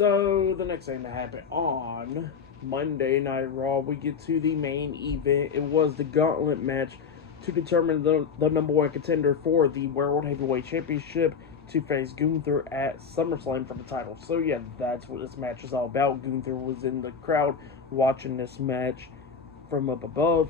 So, the next thing that happened on Monday Night Raw, we get to the main event. It was the Gauntlet match to determine the number one contender for the World Heavyweight Championship to face Gunther at SummerSlam for the title. So, yeah, that's what this match is all about. Gunther was in the crowd watching this match from up above.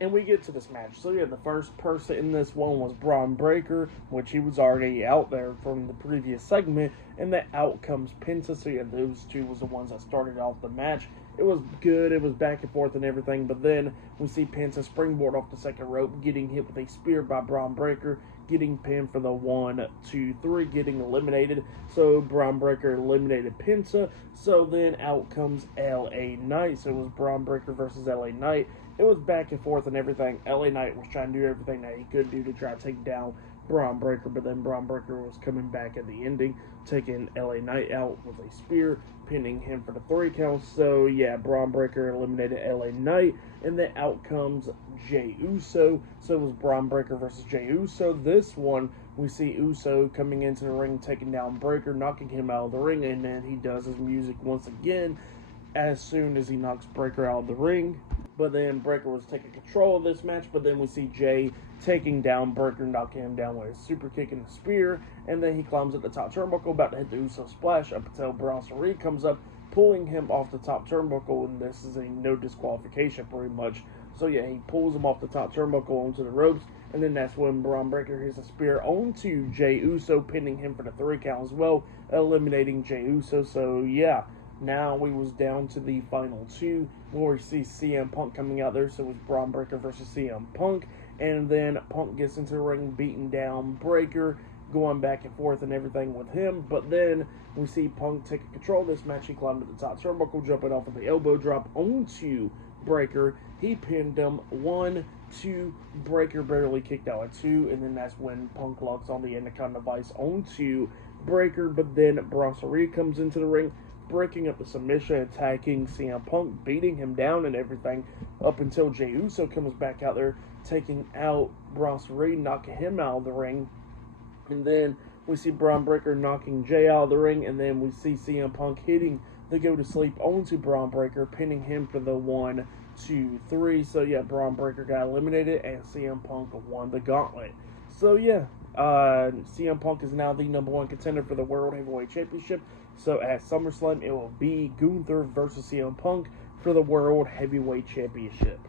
And we get to this match. So, yeah, the first person in this one was Braun Breaker, which he was already out there from the previous segment. And then out comes Penta. So, yeah, those two was the ones that started off the match. It was good. It was back and forth and everything. But then we see Penta springboard off the second rope, getting hit with a spear by Braun Breaker, getting pinned for the 1, 2, 3, getting eliminated. So, Braun Breaker eliminated Penta. So, then out comes LA Knight. So, it was Braun Breaker versus LA Knight. It was back and forth and everything. LA Knight was trying to do everything that he could do to try to take down Braun Breaker, but then Braun Breaker was coming back at the ending, taking LA Knight out with a spear, pinning him for the 3 count. So, yeah, Braun Breaker eliminated LA Knight, and then out comes Jey Uso. So, it was Braun Breaker versus Jey Uso. This one, we see Uso coming into the ring, taking down Breaker, knocking him out of the ring, and then he does his music once again as soon as he knocks Breaker out of the ring. But then Breaker was taking control of this match. But then we see Jay taking down Breaker, knocking him down with a super kick and a spear. And then he climbs at the top turnbuckle, about to hit the Uso splash up until Bronson Reed comes up, pulling him off the top turnbuckle. And this is a no disqualification pretty much. So yeah, he pulls him off the top turnbuckle onto the ropes. And then that's when Braun Breaker hits a spear onto Jey Uso, pinning him for the 3 count as well, eliminating Jey Uso. So yeah. Now we was down to the final 2, where we see CM Punk coming out there. So it was Braun Breaker versus CM Punk. And then Punk gets into the ring, beating down Breaker, going back and forth and everything with him. But then we see Punk taking control of this match. He climbed at the top turnbuckle, jumping off of the elbow drop onto Breaker. He pinned him 1, 2. Breaker barely kicked out at 2. And then that's when Punk locks on the Anaconda Vice onto Breaker. But then Bronson Reed comes into the ring, breaking up the submission, attacking CM Punk, beating him down and everything, up until Jey Uso comes back out there, taking out Bronson Reed, knocking him out of the ring. And then we see Braun Breaker knocking Jay out of the ring, and then we see CM Punk hitting the go-to-sleep onto Braun Breaker, pinning him for the 1, 2, 3. So yeah, Braun Breaker got eliminated, and CM Punk won the Gauntlet. So yeah, CM Punk is now the number 1 contender for the World Heavyweight Championship. So at SummerSlam, it will be Gunther versus CM Punk for the World Heavyweight Championship.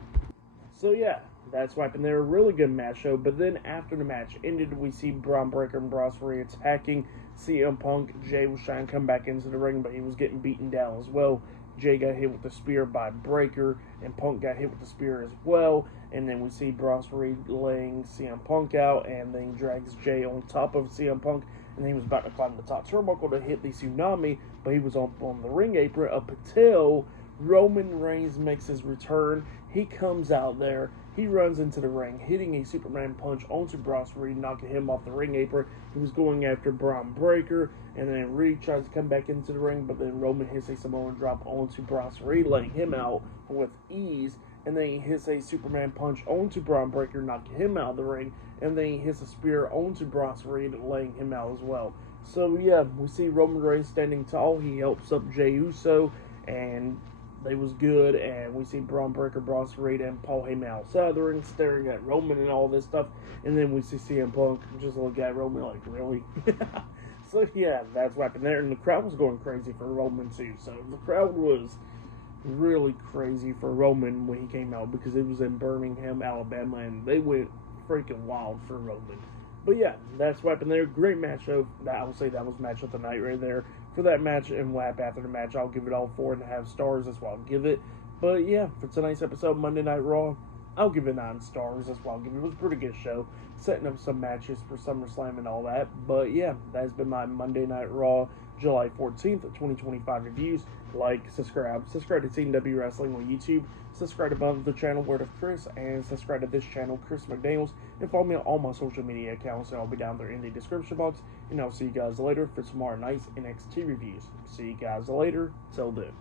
So yeah, that's what happened there. A really good match show. But then after the match ended, we see Braun Breaker and Bronson Reed attacking CM Punk. Jay was trying to come back into the ring, but he was getting beaten down as well. Jay got hit with the spear by Breaker, and Punk got hit with the spear as well. And then we see Bronson Reed laying CM Punk out, and then drags Jay on top of CM Punk. And he was about to climb the top turnbuckle to hit the tsunami, but he was on the ring apron up until Roman Reigns makes his return. He comes out there, he runs into the ring, hitting a Superman punch onto Bronson Reed, knocking him off the ring apron. He was going after Braun Breaker, and then Reed tries to come back into the ring, but then Roman hits a Samoan drop onto Bronson Reed, letting him out with ease. And then he hits a Superman punch onto Braun Breaker, knocking him out of the ring. And then he hits a spear onto Bronson Reed, laying him out as well. So yeah, we see Roman Reigns standing tall. He helps up Jey Uso, and they was good. And we see Braun Breaker, Bronson Reed, and Paul Heyman outside of the ring, staring at Roman and all this stuff. And then we see CM Punk just look at Roman like, really? So yeah, that's what happened there. And the crowd was going crazy for Roman too. So the crowd was really crazy for Roman when he came out, because it was in Birmingham, Alabama, and they went freaking wild for Roman. But yeah, that's what happened there. Great match show. I will say that was match of the night right there. For that match and what happened after the match, I'll give it all 4.5 stars. That's what I'll give it. But yeah, for tonight's episode, Monday Night Raw, I'll give it 9 stars. That's what I'll give it. It was a pretty good show, setting up some matches for SummerSlam and all that. But yeah, that's been my Monday Night Raw, July 14th, 2025 reviews. Like, subscribe to Team W Wrestling on YouTube. Subscribe above the channel Word of Chris, and subscribe to this channel, Chris McDaniels, and follow me on all my social media accounts, and I'll be down there in the description box. And I'll see you guys later for tomorrow night's NXT reviews. See you guys later. Till then.